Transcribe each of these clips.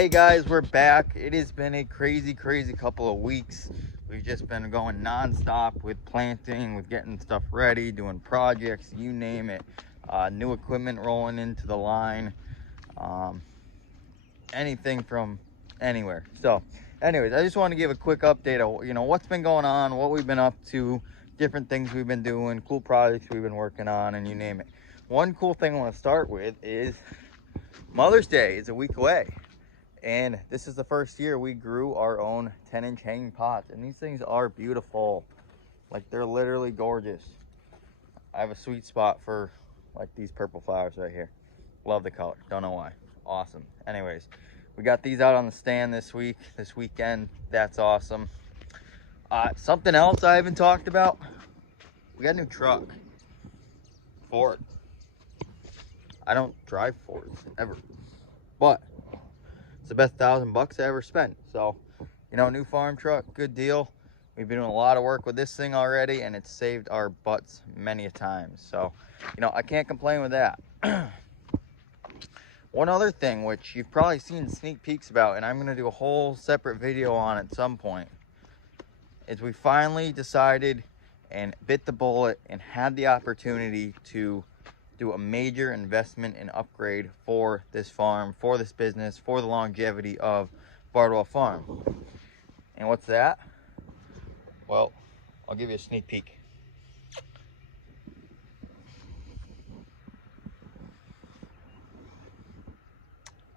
Hey guys, we're back. It has been a crazy couple of weeks. We've just been going non-stop with planting, with getting stuff ready, doing projects, you name it. New equipment rolling into the line. Anything from anywhere. So anyways, I just want to give a quick update of what's been going on, what we've been up to, different things we've been doing, cool projects we've been working on, and you name it. One cool thing I want to start with is Mother's Day is a week away. And this is the first year we grew our own 10-inch hanging pots, and these things are beautiful. Like, they're literally gorgeous. I have a sweet spot for like these purple flowers right here. Love the color, don't know why. Awesome. Anyways, we got these out on the stand this weekend. That's awesome. Something else I haven't talked about, we got a new truck. Ford. I don't drive Fords ever, but it's the best $1,000 I ever spent. So, new farm truck, good deal. We've been doing a lot of work with this thing already, and it's saved our butts many a time. So, I can't complain with that. One other thing, which you've probably seen sneak peeks about, and I'm going to do a whole separate video on at some point, is we finally decided and bit the bullet and had the opportunity to do a major investment and upgrade for this farm, for this business, for the longevity of Bardwell Farm. And what's that? Well, I'll give you a sneak peek.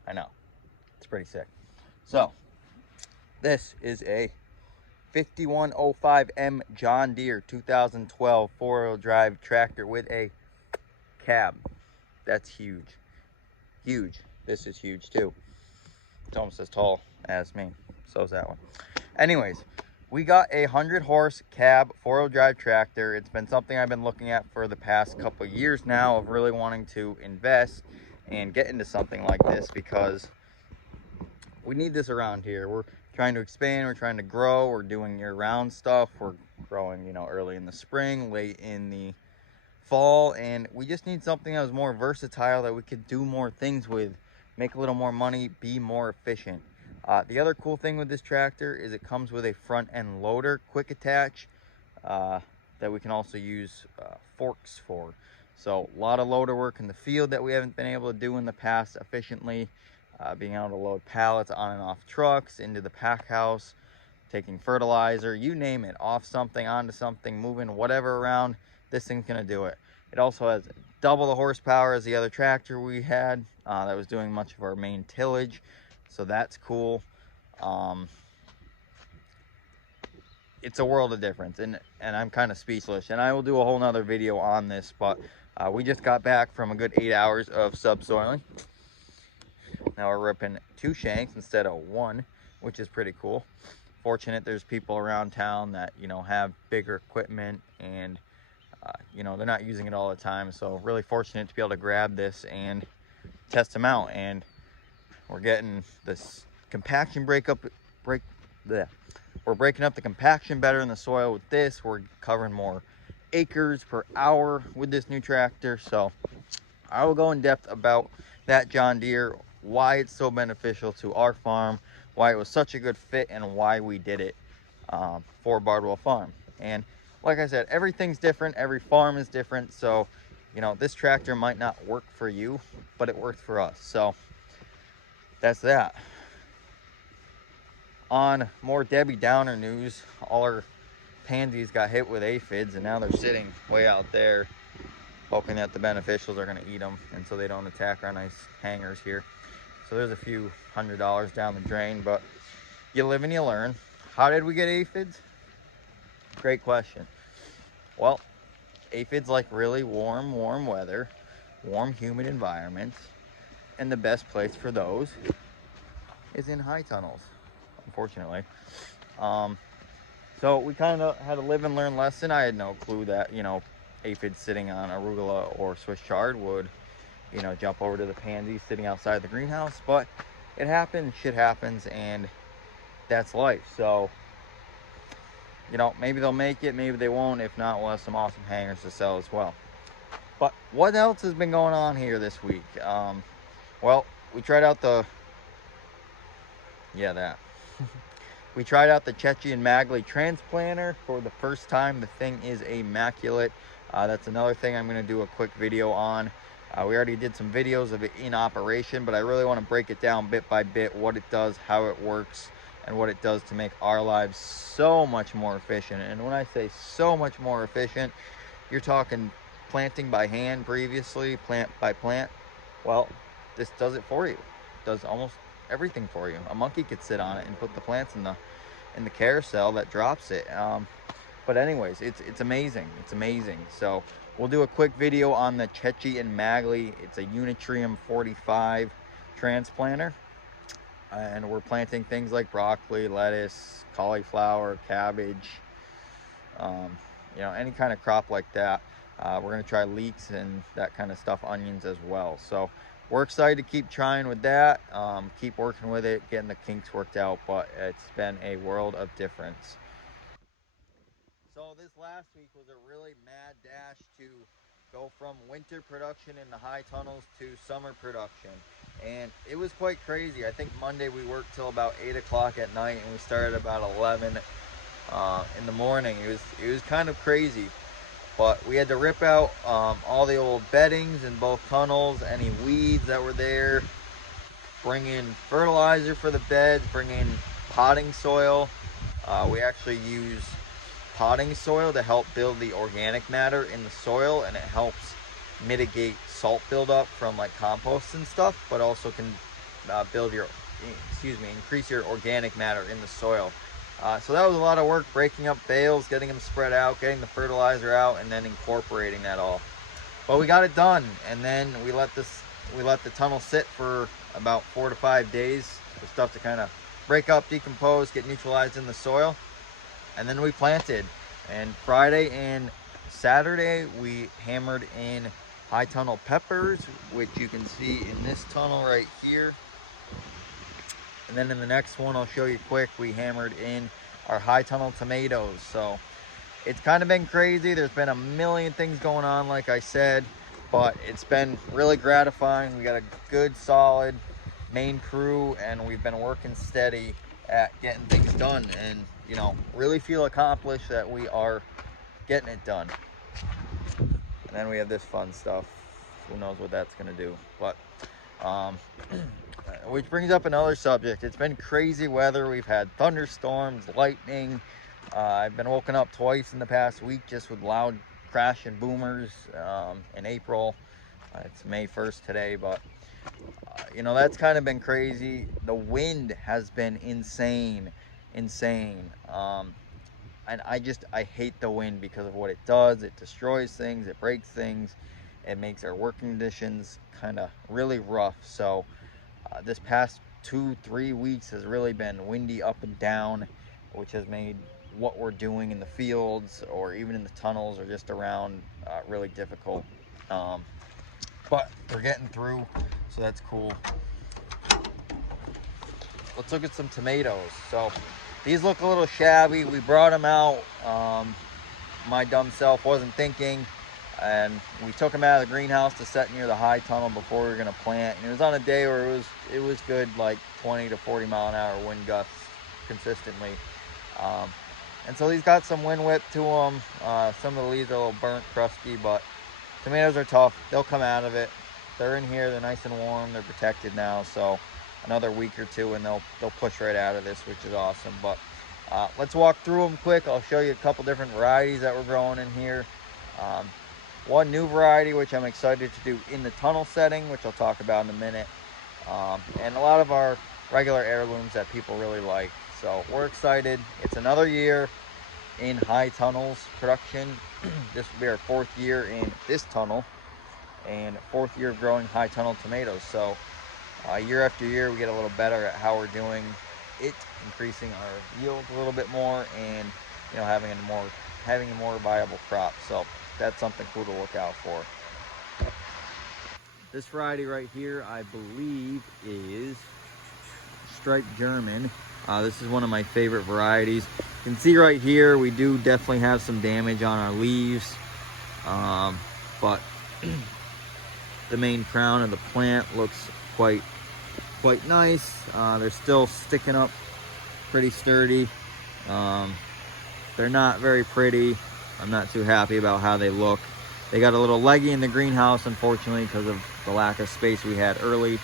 I know, it's pretty sick. So, this is a 5105M John Deere 2012 four-wheel drive tractor with a cab. That's huge. This is huge too. It's almost as tall as me. So is that one. Anyways, we got a 100-horse cab four-wheel drive tractor. It's been something I've been looking at for the past couple of years now, of really wanting to invest and get into something like this, because we need this around here. We're trying to expand, we're trying to grow, we're doing year-round stuff, we're growing early in the spring, late in the fall, and we just need something that was more versatile, that we could do more things with, make a little more money, be more efficient. The other cool thing with this tractor is it comes with a front end loader, quick attach, that we can also use forks for. So a lot of loader work in the field that we haven't been able to do in the past efficiently. Being able to load pallets on and off trucks, into the pack house, taking fertilizer, you name it, off something, onto something, moving whatever around, this thing's gonna do it. It also has double the horsepower as the other tractor we had that was doing much of our main tillage, so that's cool. It's a world of difference, and I'm kind of speechless, and I will do a whole nother video on this, but we just got back from a good 8 hours of subsoiling. Now we're ripping 2 shanks instead of 1, which is pretty cool. Fortunate there's people around town that have bigger equipment, and they're not using it all the time, so really fortunate to be able to grab this and test them out. And we're getting this compaction we're breaking up the compaction better in the soil with this. We're covering more acres per hour with this new tractor. So I will go in depth about that John Deere, why it's so beneficial to our farm, why it was such a good fit, and why we did it for Bardwell Farm. And like I said, everything's different, every farm is different, so this tractor might not work for you, but it worked for us. So that's that. On more Debbie Downer news, all our pansies got hit with aphids, and now they're sitting way out there, hoping that the beneficials are going to eat them, and so they don't attack our nice hangers here. So there's a few $100 down the drain, but you live and you learn. How did we get aphids? Great question. Well, aphids like really warm weather, warm, humid environments, and the best place for those is in high tunnels, unfortunately. So we kind of had a live and learn lesson. I had no clue that, aphids sitting on arugula or Swiss chard would, jump over to the pansies sitting outside the greenhouse, but it happens, shit happens, and that's life. So, maybe they'll make it, maybe they won't. If not, we'll have some awesome hangers to sell as well. But what else has been going on here this week? Well, we tried out the Yeah, that. We tried out the Chechi and Magley transplanter for the first time. The thing is immaculate. That's another thing I'm going to do a quick video on. We already did some videos of it in operation, but I really want to break it down bit by bit, what it does, how it works, and what it does to make our lives so much more efficient. And when I say so much more efficient, you're talking planting by hand previously, plant by plant. Well, this does it for you. It does almost everything for you. A monkey could sit on it and put the plants in the carousel that drops it. But anyways, it's amazing. It's amazing. So we'll do a quick video on the Chechi and Magley. It's a Unitrium 45 transplanter. And we're planting things like broccoli, lettuce, cauliflower, cabbage, you know, any kind of crop like that. We're going to try leeks and that kind of stuff, onions as well. So we're excited to keep trying with that, keep working with it, getting the kinks worked out, but it's been a world of difference. So this last week was a really mad dash to go from winter production in the high tunnels to summer production. And it was quite crazy. I think Monday we worked till about 8 o'clock at night, and we started about 11 in the morning. It was kind of crazy. But we had to rip out all the old beddings in both tunnels, any weeds that were there, bring in fertilizer for the beds, bring in potting soil. We actually use potting soil to help build the organic matter in the soil, and it helps mitigate salt buildup from like compost and stuff, but also can increase your organic matter in the soil. So that was a lot of work, breaking up bales, getting them spread out, getting the fertilizer out, and then incorporating that all. But we got it done, and then we let the tunnel sit for about 4 to 5 days for stuff to kind of break up, decompose, get neutralized in the soil, and then we planted. And Friday and Saturday we hammered in high tunnel peppers, which you can see in this tunnel right here. And then in the next one I'll show you quick, we hammered in our high tunnel tomatoes. So it's kind of been crazy. There's been a million things going on, like I said, but it's been really gratifying. We got a good solid main crew, and we've been working steady at getting things done, and you know, really feel accomplished that we are getting it done. And then we have this fun stuff. Who knows what that's gonna do? But which brings up another subject. It's been crazy weather. We've had thunderstorms, lightning. I've been woken up twice in the past week just with loud crashing boomers in April. It's May 1st today, but you know, that's kind of been crazy. The wind has been insane. And I hate the wind because of what it does. It destroys things, it breaks things, it makes our working conditions kind of really rough. So this past 2-3 weeks has really been windy up and down, which has made what we're doing in the fields or even in the tunnels or just around really difficult. But we're getting through, so that's cool. Let's look at some tomatoes. So these look a little shabby. We brought them out. My dumb self wasn't thinking, and we took them out of the greenhouse to set near the high tunnel before we were gonna plant. And it was on a day where it was good, like 20 to 40 mile an hour wind gusts consistently. And so these got some wind whip to them. Some of the leaves are a little burnt, crusty, but tomatoes are tough. They'll come out of it. They're in here. They're nice and warm. They're protected now. So another week or two and they'll push right out of this, which is awesome. But let's walk through them quick. I'll show you a couple different varieties that we're growing in here. One new variety which I'm excited to do in the tunnel setting, which I'll talk about in a minute, and a lot of our regular heirlooms that people really like. So we're excited. It's another year in high tunnels production. This will be our 4th year in this tunnel and 4th year of growing high tunnel tomatoes. So year after year we get a little better at how we're doing it, increasing our yield a little bit more, and you know, having a more viable crop. So that's something cool to look out for. This variety right here I believe is striped German. This is one of my favorite varieties. You can see right here we do definitely have some damage on our leaves, but the main crown of the plant looks quite quite nice. They're still sticking up pretty sturdy. They're not very pretty. I'm not too happy about how they look. They got a little leggy in the greenhouse, unfortunately, because of the lack of space we had early.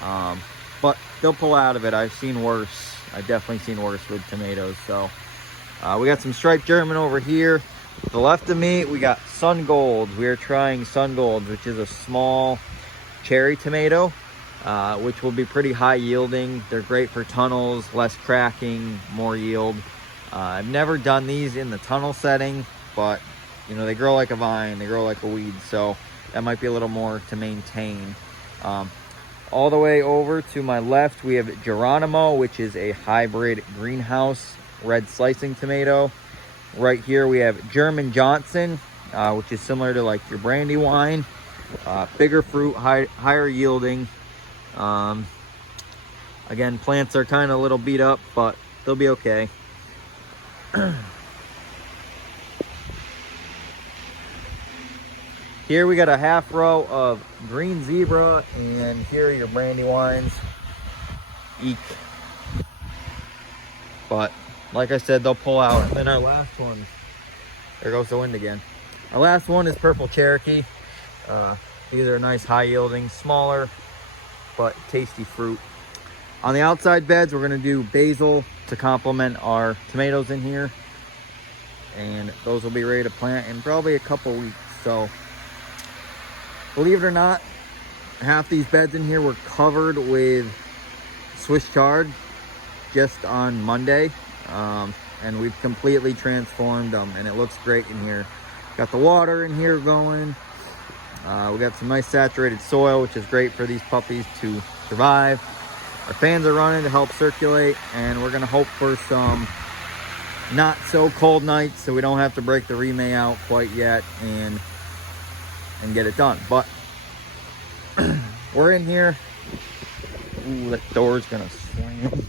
But they'll pull out of it. I've seen worse. I've definitely seen worse with tomatoes. So we got some striped German over here. To the left of me, we got Sun Golds. We are trying Sun Golds, which is a small cherry tomato, which will be pretty high yielding. They're great for tunnels, less cracking, more yield. I've never done these in the tunnel setting, but you know, they grow like a vine, they grow like a weed, so that might be a little more to maintain. All the way over to my left, we have Geronimo, which is a hybrid greenhouse red slicing tomato. Right here we have German Johnson, which is similar to like your Brandywine. Bigger fruit, higher yielding. Again, plants are kind of a little beat up, but they'll be okay. Here we got a half row of green zebra, and here are your Brandywines. Eek. But like I said, they'll pull out. And then our last one, there goes the wind again. Our last one is purple Cherokee. These are nice high yielding, smaller but tasty fruit. On the outside beds, we're gonna do basil to complement our tomatoes in here, and those will be ready to plant in probably a couple weeks. So believe it or not, half these beds in here were covered with Swiss chard just on Monday, and we've completely transformed them, and it looks great in here. Got the water in here going. We got some nice saturated soil, which is great for these puppies to survive. Our fans are running to help circulate, and we're gonna hope for some not so cold nights so we don't have to break the remay out quite yet and get it done. But we're in here. Ooh, that door's gonna slam.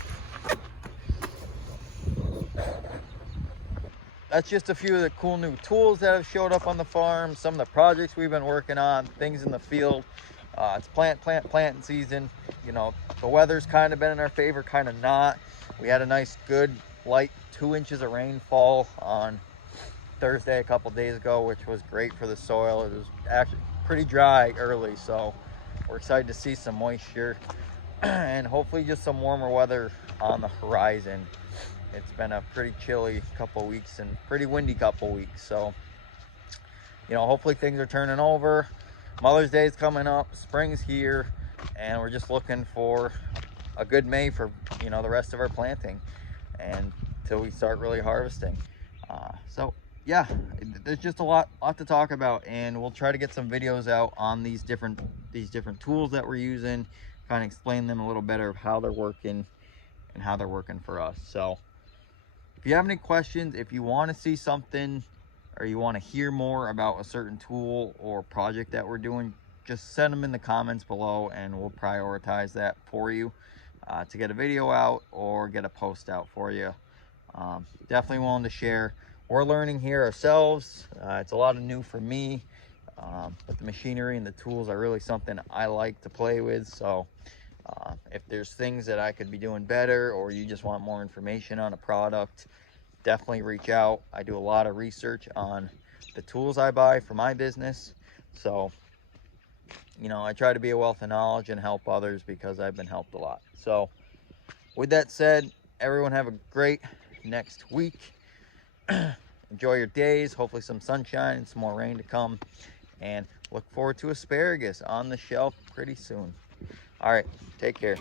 That's just a few of the cool new tools that have showed up on the farm, some of the projects we've been working on, things in the field. It's planting season. You know, the weather's kind of been in our favor, kind of not. We had a nice, good, light 2 inches of rainfall on Thursday a couple days ago, which was great for the soil. It was actually pretty dry early, so we're excited to see some moisture and hopefully just some warmer weather on the horizon. It's been a pretty chilly couple weeks and pretty windy couple weeks, so you know, hopefully things are turning over. Mother's Day is coming up, spring's here, and we're just looking for a good May for, you know, the rest of our planting and until we start really harvesting. So yeah, there's just a lot to talk about, and we'll try to get some videos out on these different tools that we're using, kind of explain them a little better of how they're working and how they're working for us. So if you have any questions, if you want to see something or you want to hear more about a certain tool or project that we're doing, just send them in the comments below and we'll prioritize that for you to get a video out or get a post out for you. Definitely willing to share. We're learning here ourselves. It's a lot of new for me, but the machinery and the tools are really something I like to play with. So if there's things that I could be doing better, or you just want more information on a product, definitely reach out. I do a lot of research on the tools I buy for my business. So, you know, I try to be a wealth of knowledge and help others because I've been helped a lot. So with that said, everyone have a great next week. Enjoy your days, hopefully some sunshine and some more rain to come, and look forward to asparagus on the shelf pretty soon. All right, take care.